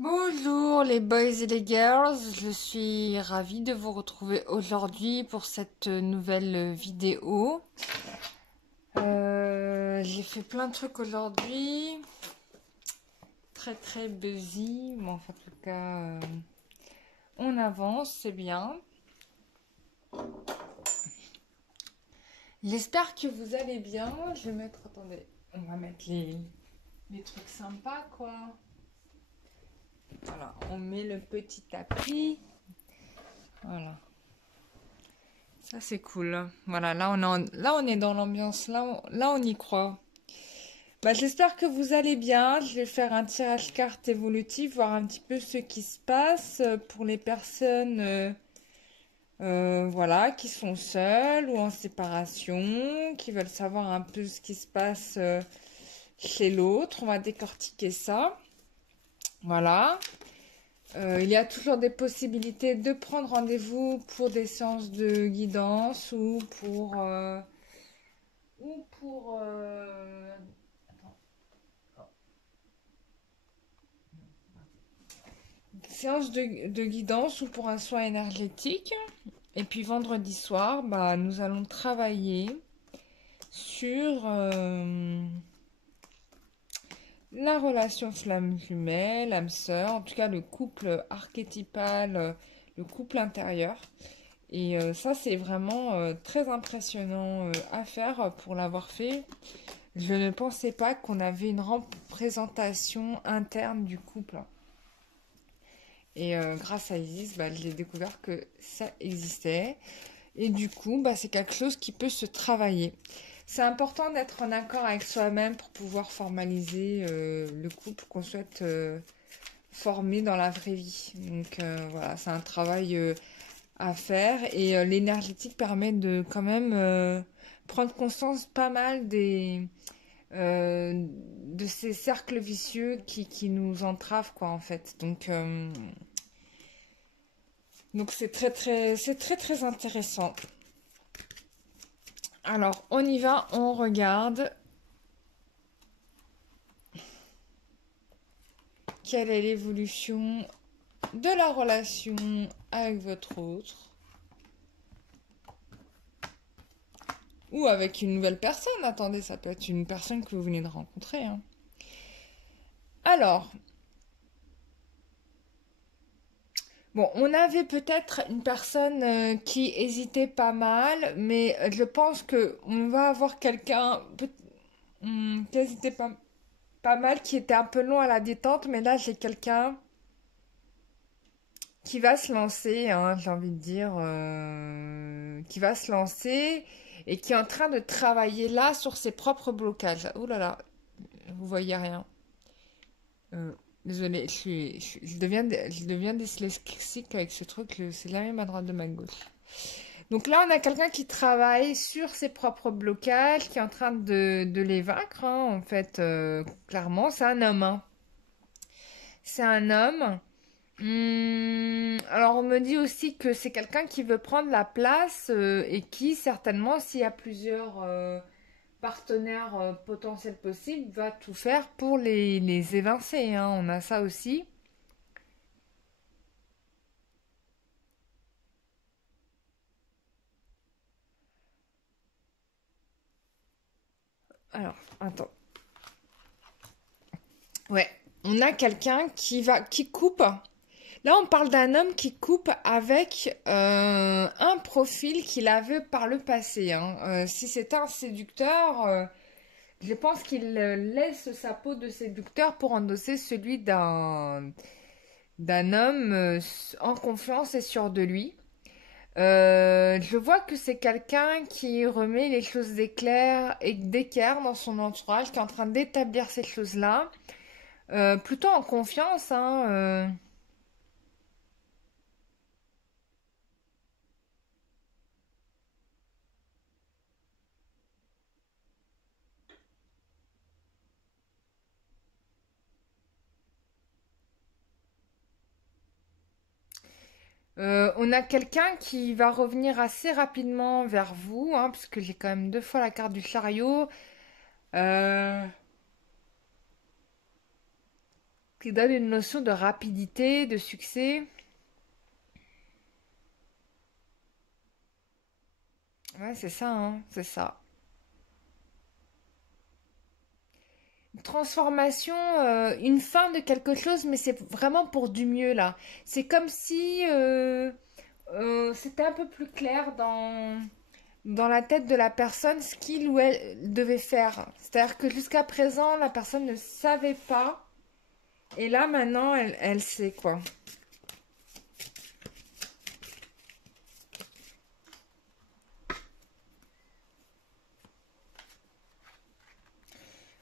Bonjour les boys et les girls, je suis ravie de vous retrouver aujourd'hui pour cette nouvelle vidéo. J'ai fait plein de trucs aujourd'hui, très busy, mais enfin, en tout cas on avance, c'est bien. J'espère que vous allez bien. Je vais mettre, attendez, on va mettre les trucs sympas quoi. Voilà, on met le petit tapis, voilà. Ça c'est cool. Voilà, là on est dans l'ambiance, là on y croit. Bah, j'espère que vous allez bien. Je vais faire un tirage carte évolutif, voir un petit peu ce qui se passe pour les personnes voilà, qui sont seules ou en séparation, qui veulent savoir un peu ce qui se passe chez l'autre. On va décortiquer ça. Voilà. Il y a toujours des possibilités de prendre rendez-vous pour des séances de guidance ou pour séance de guidance ou pour un soin énergétique. Et puis vendredi soir, bah, nous allons travailler sur la relation flamme jumelle, âme sœur, en tout cas le couple archétypal, le couple intérieur. Et ça, c'est vraiment très impressionnant à faire pour l'avoir fait. Je ne pensais pas qu'on avait une représentation interne du couple. Et grâce à Isis, bah, j'ai découvert que ça existait. Et du coup, bah, c'est quelque chose qui peut se travailler. C'est important d'être en accord avec soi-même pour pouvoir formaliser le couple qu'on souhaite former dans la vraie vie. Donc voilà, c'est un travail à faire. Et l'énergétique permet de quand même prendre conscience pas mal de ces cercles vicieux qui nous entravent, quoi, en fait. Donc c'est très intéressant. Alors, on y va, on regarde quelle est l'évolution de la relation avec votre autre ou avec une nouvelle personne. Attendez, ça peut être une personne que vous venez de rencontrer, hein. Alors, bon, on avait peut-être une personne qui hésitait pas mal, mais je pense que on va avoir quelqu'un qui hésitait pas mal, qui était un peu long à la détente, mais là j'ai quelqu'un qui va se lancer, hein, j'ai envie de dire, qui va se lancer et qui est en train de travailler là sur ses propres blocages. Oh là là, vous voyez rien. Euh, Désolée, je deviens dyslexique avec ce truc, c'est la même à droite de ma gauche. Donc là, on a quelqu'un qui travaille sur ses propres blocages, qui est en train de les vaincre, hein, en fait, clairement, c'est un homme, hein. C'est un homme. Alors on me dit aussi que c'est quelqu'un qui veut prendre la place et qui certainement s'il y a plusieurs partenaires potentiels possibles va tout faire pour les évincer, hein. On a ça aussi. Alors attends. Ouais, on a quelqu'un qui coupe. Là, on parle d'un homme qui coupe avec un profil qu'il avait par le passé, hein. Si c'est un séducteur, je pense qu'il laisse sa peau de séducteur pour endosser celui d'un homme en confiance et sûr de lui. Je vois que c'est quelqu'un qui remet les choses d'équerre dans son entourage, qui est en train d'établir ces choses-là, plutôt en confiance, hein. On a quelqu'un qui va revenir assez rapidement vers vous, hein, parce que j'ai quand même deux fois la carte du chariot. Euh, qui donne une notion de rapidité, de succès. Ouais, c'est ça, hein, c'est ça. Une transformation, une fin de quelque chose, mais c'est vraiment pour du mieux là. C'est comme si c'était un peu plus clair dans la tête de la personne ce qu'il ou elle devait faire. C'est-à-dire que jusqu'à présent, la personne ne savait pas. Et là, maintenant, elle sait quoi.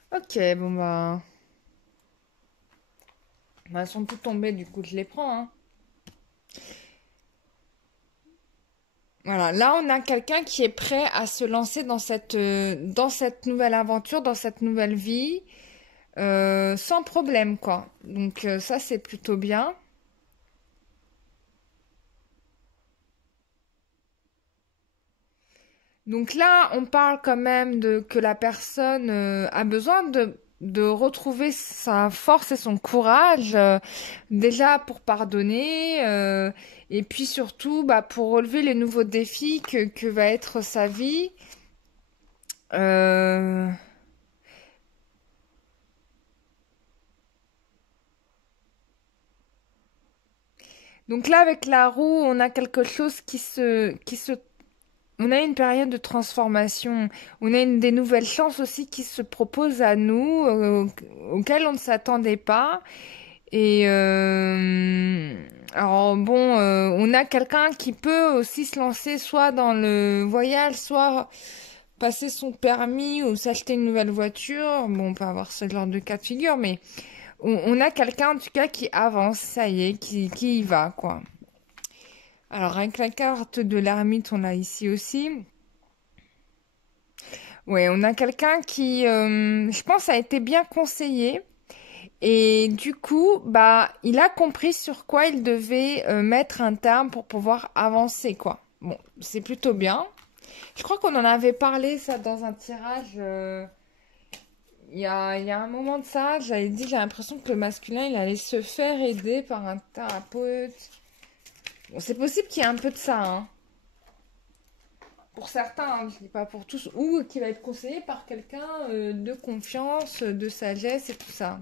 Ok, bon bah, elles sont toutes tombées, du coup, je les prends, hein. Voilà, là, on a quelqu'un qui est prêt à se lancer dans cette nouvelle aventure, dans cette nouvelle vie, sans problème, quoi. Donc, ça, c'est plutôt bien. Donc là, on parle quand même de que la personne a besoin de retrouver sa force et son courage, déjà pour pardonner, et puis surtout bah, pour relever les nouveaux défis que va être sa vie. Euh, Donc là, avec la roue, on a quelque chose on a une période de transformation. On a des nouvelles chances aussi qui se proposent à nous, auxquelles on ne s'attendait pas. Et alors bon, on a quelqu'un qui peut aussi se lancer soit dans le voyage, soit passer son permis ou s'acheter une nouvelle voiture. Bon, on peut avoir ce genre de cas de figure, mais on a quelqu'un en tout cas qui avance, ça y est, qui y va, quoi. Alors avec la carte de l'ermite, on l'a ici aussi. Ouais, on a quelqu'un qui, je pense, a été bien conseillé. Et du coup, bah, il a compris sur quoi il devait mettre un terme pour pouvoir avancer, quoi. Bon, c'est plutôt bien. Je crois qu'on en avait parlé, ça, dans un tirage. Il y a un moment de ça, j'avais dit, j'ai l'impression que le masculin, il allait se faire aider par un thérapeute. Bon, c'est possible qu'il y ait un peu de ça, hein. Pour certains, hein, je dis pas pour tous, ou qui va être conseillé par quelqu'un de confiance, de sagesse et tout ça.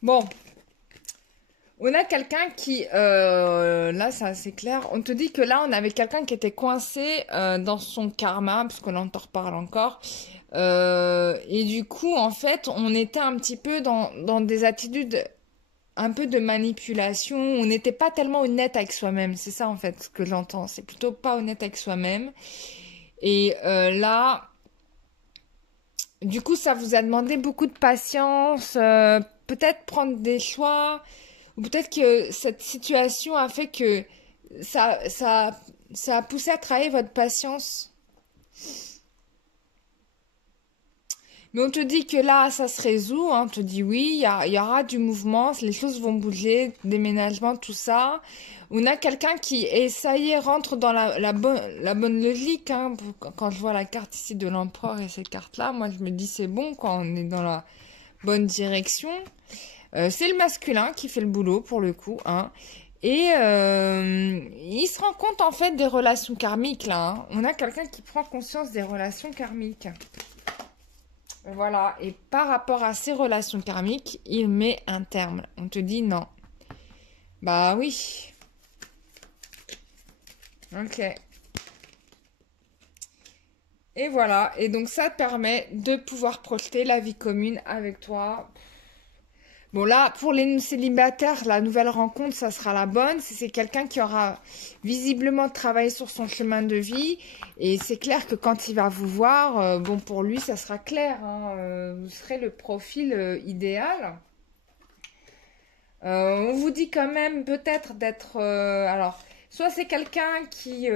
Bon, on a quelqu'un qui, là, c'est assez clair. On te dit que là, on avait quelqu'un qui était coincé dans son karma, parce que là, on t'en reparle encore. Et du coup, en fait, on était un petit peu dans des attitudes un peu de manipulation. On n'était pas tellement honnête avec soi-même. C'est ça, en fait, ce que j'entends. C'est plutôt pas honnête avec soi-même. Et là, du coup, ça vous a demandé beaucoup de patience, peut-être prendre des choix. Ou peut-être que cette situation a fait que ça, ça, ça a poussé à travailler votre patience. Mais on te dit que là, ça se résout, hein. On te dit oui, il y aura du mouvement, les choses vont bouger, déménagement, tout ça. On a quelqu'un qui, et ça y est, rentre dans la bonne logique, hein. Quand je vois la carte ici de l'empereur et cette carte-là, moi je me dis c'est bon, quoi, on est dans la bonne direction. C'est le masculin qui fait le boulot pour le coup, hein. Et il se rend compte en fait des relations karmiques là, hein. On a quelqu'un qui prend conscience des relations karmiques. Voilà. Et par rapport à ces relations karmiques, il met un terme. On te dit non. Bah oui. Ok. Et voilà. Et donc ça te permet de pouvoir projeter la vie commune avec toi. Bon là, pour les célibataires, la nouvelle rencontre, ça sera la bonne. Si c'est quelqu'un qui aura visiblement travaillé sur son chemin de vie, et c'est clair que quand il va vous voir, bon pour lui, ça sera clair, hein, vous serez le profil idéal. On vous dit quand même peut-être d'être, alors, soit c'est quelqu'un qui,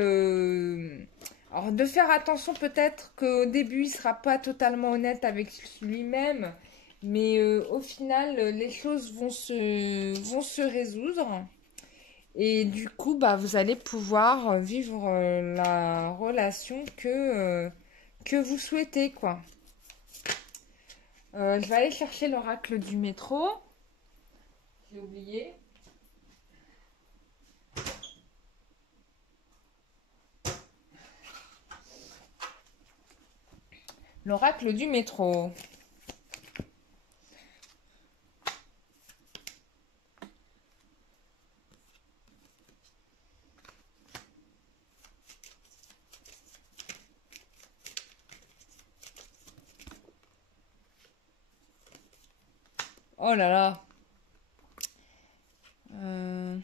Alors, de faire attention peut-être qu'au début, il sera pas totalement honnête avec lui-même, mais au final, les choses vont se résoudre. Et du coup, bah, vous allez pouvoir vivre la relation que vous souhaitez, quoi. Je vais aller chercher l'oracle du métro. J'ai oublié. L'oracle du métro. Oh là là. Euh,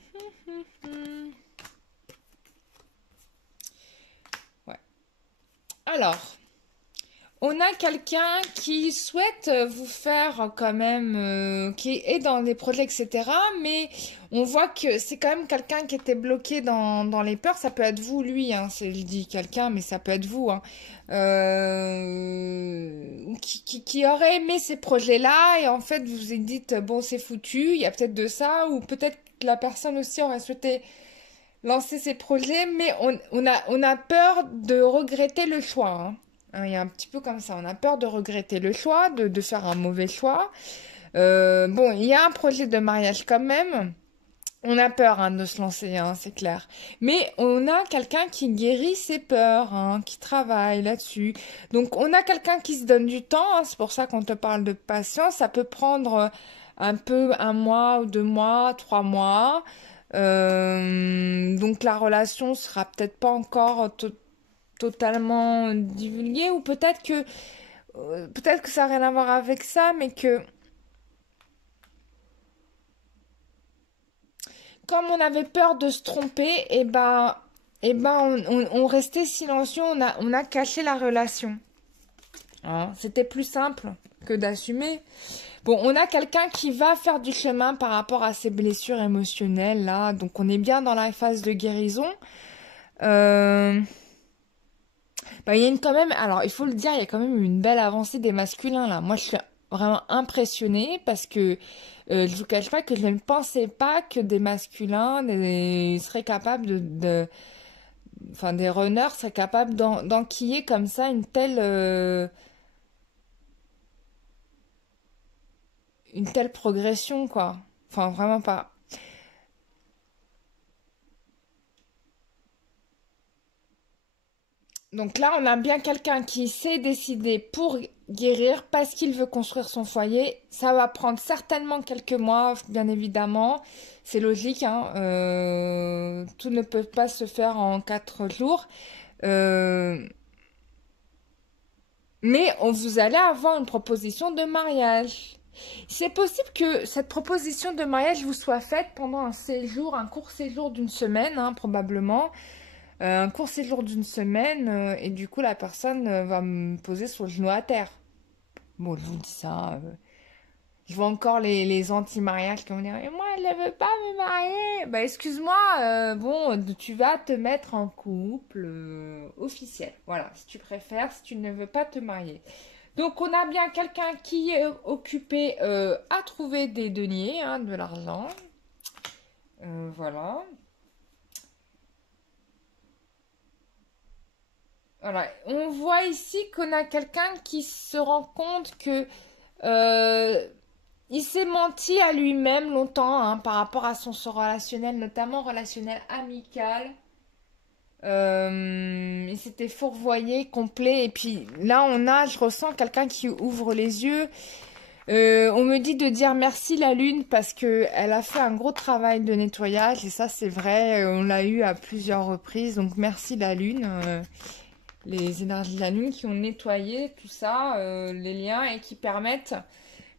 Ouais. Alors, on a quelqu'un qui souhaite vous faire quand même, qui est dans des projets, etc. Mais on voit que c'est quand même quelqu'un qui était bloqué dans les peurs. Ça peut être vous, lui, hein, je dis quelqu'un, mais ça peut être vous, hein. Qui aurait aimé ces projets-là et en fait vous vous dites, bon, c'est foutu, il y a peut-être de ça, ou peut-être que la personne aussi aurait souhaité lancer ses projets, mais on a peur de regretter le choix, hein. Hein, il y a un petit peu comme ça, on a peur de regretter le choix, de faire un mauvais choix. Bon, il y a un projet de mariage quand même. On a peur hein, de se lancer, hein, c'est clair. Mais on a quelqu'un qui guérit ses peurs, hein, qui travaille là-dessus. Donc on a quelqu'un qui se donne du temps, hein, c'est pour ça qu'on te parle de patience. Ça peut prendre un peu 1 mois ou 2 mois, 3 mois. Donc la relation sera peut-être pas encore totalement divulguée, ou peut-être que ça n'a rien à voir avec ça, mais que comme on avait peur de se tromper, on restait silencieux, on a caché la relation. Hein, c'était plus simple que d'assumer. Bon, on a quelqu'un qui va faire du chemin par rapport à ses blessures émotionnelles, là. Donc, on est bien dans la phase de guérison. Euh, Bah, il y a quand même, alors il faut le dire, il y a quand même une belle avancée des masculins là. Moi, je suis vraiment impressionnée parce que je vous cache pas que je ne pensais pas que des masculins seraient capables enfin des runners seraient capables d'enquiller comme ça une telle progression quoi. Enfin, vraiment pas. Donc là, on a bien quelqu'un qui s'est décidé pour guérir parce qu'il veut construire son foyer. Ça va prendre certainement quelques mois, bien évidemment. C'est logique, hein. Tout ne peut pas se faire en 4 jours. Euh, mais vous allez avoir une proposition de mariage. C'est possible que cette proposition de mariage vous soit faite pendant un séjour, un court séjour d'une semaine, hein, probablement. Un court séjour d'une semaine et du coup la personne va me poser son genou à terre. Bon, je vous dis ça. Je vois encore les anti-mariages qui vont dire et moi je ne veux pas me marier. Bah excuse-moi, bon, tu vas te mettre en couple officiel. Voilà, si tu préfères, si tu ne veux pas te marier. Donc on a bien quelqu'un qui est occupé à trouver des deniers, hein, de l'argent. Voilà. Voilà. On voit ici qu'on a quelqu'un qui se rend compte que euh, il s'est menti à lui-même longtemps hein, par rapport à son relationnel, notamment relationnel amical. Il s'était fourvoyé, complet. Et puis là, je ressens quelqu'un qui ouvre les yeux. On me dit de dire merci la lune parce que elle a fait un gros travail de nettoyage et ça c'est vrai, on l'a eu à plusieurs reprises. Donc merci la lune. Les énergies de la lune qui ont nettoyé tout ça, les liens et qui permettent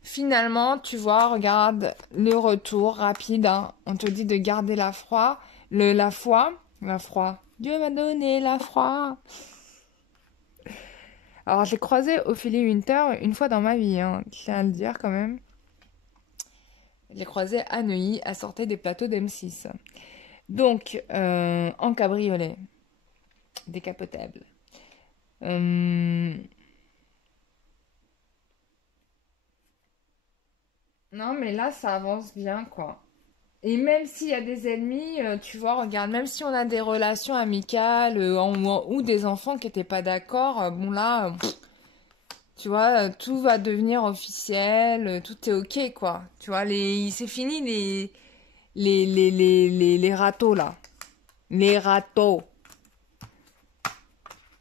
finalement, tu vois, regarde le retour rapide. Hein. On te dit de garder la foi. Dieu m'a donné la foi. Alors j'ai croisé Ophélie Winter une fois dans ma vie, hein, je tiens à le dire quand même. Je l'ai croisée à Neuilly, à sortir des plateaux d'M6. Donc, en cabriolet, décapotable. Euh, Non, mais là, ça avance bien, quoi. Et même s'il y a des ennemis, tu vois, regarde, même si on a des relations amicales ou des enfants qui n'étaient pas d'accord, bon là, tu vois, tout va devenir officiel, tout est ok, quoi. Tu vois, c'est fini les râteaux, là. Les râteaux.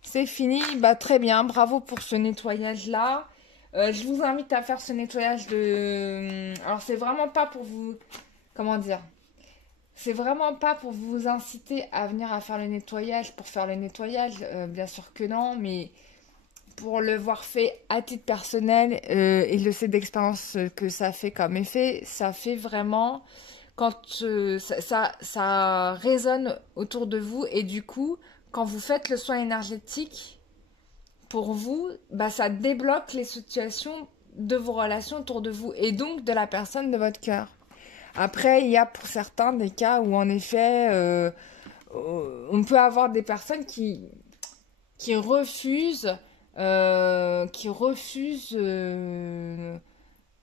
C'est fini, bah très bien, bravo pour ce nettoyage-là. Je vous invite à faire ce nettoyage de... Alors c'est vraiment pas pour vous... Comment dire? C'est vraiment pas pour vous inciter à venir à faire le nettoyage pour faire le nettoyage, bien sûr que non, mais pour le voir fait à titre personnel et je sais d'expérience que ça fait comme effet, ça fait vraiment quand ça résonne autour de vous et du coup, quand vous faites le soin énergétique, pour vous, bah, ça débloque les situations de vos relations autour de vous et donc de la personne de votre cœur. Après, il y a pour certains des cas où en effet, on peut avoir des personnes qui refusent, on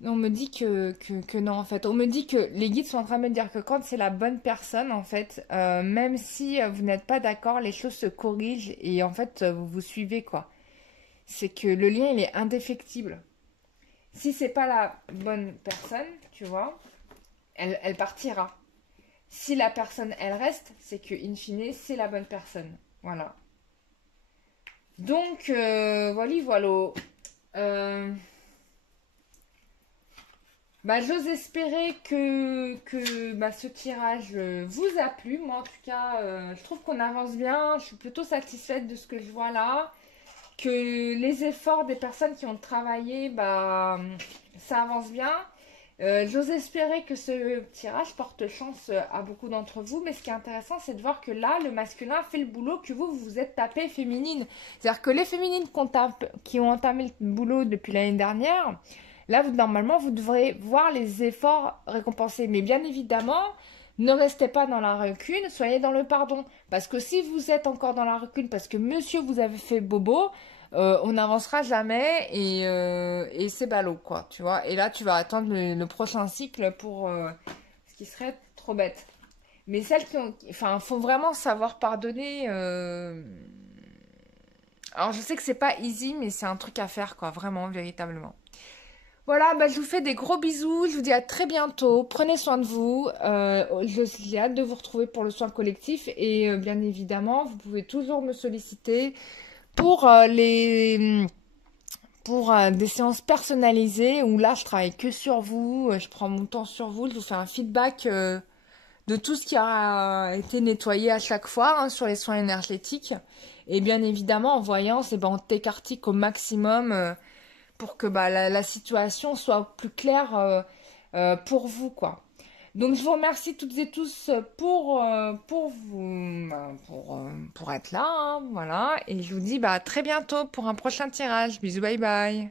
me dit que non, en fait. On me dit que les guides sont en train de me dire que quand c'est la bonne personne, en fait, même si vous n'êtes pas d'accord, les choses se corrigent et en fait, vous vous suivez, quoi. C'est que le lien, il est indéfectible. Si c'est pas la bonne personne, tu vois, elle partira. Si la personne, elle reste, c'est que, in fine, c'est la bonne personne. Voilà. Donc, voilà. Euh, Bah, j'ose espérer que bah, ce tirage vous a plu. Moi, en tout cas, je trouve qu'on avance bien. Je suis plutôt satisfaite de ce que je vois là. Que les efforts des personnes qui ont travaillé, bah, ça avance bien. J'ose espérer que ce tirage porte chance à beaucoup d'entre vous, mais ce qui est intéressant, c'est de voir que là, le masculin fait le boulot que vous vous êtes tapé féminine. C'est-à-dire que les féminines qui ont entamé le boulot depuis l'année dernière, là, normalement, vous devrez voir les efforts récompensés. Mais bien évidemment, ne restez pas dans la rancune, soyez dans le pardon. Parce que si vous êtes encore dans la rancune, parce que monsieur vous avez fait bobo, on n'avancera jamais et c'est ballot, quoi, tu vois. Et là, tu vas attendre le prochain cycle pour ce qui serait trop bête. Mais celles qui ont... Enfin, faut vraiment savoir pardonner. Alors, je sais que c'est pas easy, mais c'est un truc à faire, quoi, vraiment, véritablement. Voilà, bah, je vous fais des gros bisous. Je vous dis à très bientôt. Prenez soin de vous. J'ai hâte de vous retrouver pour le soin collectif. Et bien évidemment, vous pouvez toujours me solliciter pour pour des séances personnalisées où là, je travaille que sur vous. Je prends mon temps sur vous. Je vous fais un feedback de tout ce qui a été nettoyé à chaque fois hein, sur les soins énergétiques. Et bien évidemment, en voyance, et ben, on t'écartique au maximum. Pour que bah, la situation soit plus claire pour vous, quoi. Donc, je vous remercie toutes et tous pour vous, pour être là, hein, voilà. Et je vous dis bah, à très bientôt pour un prochain tirage. Bisous, bye bye.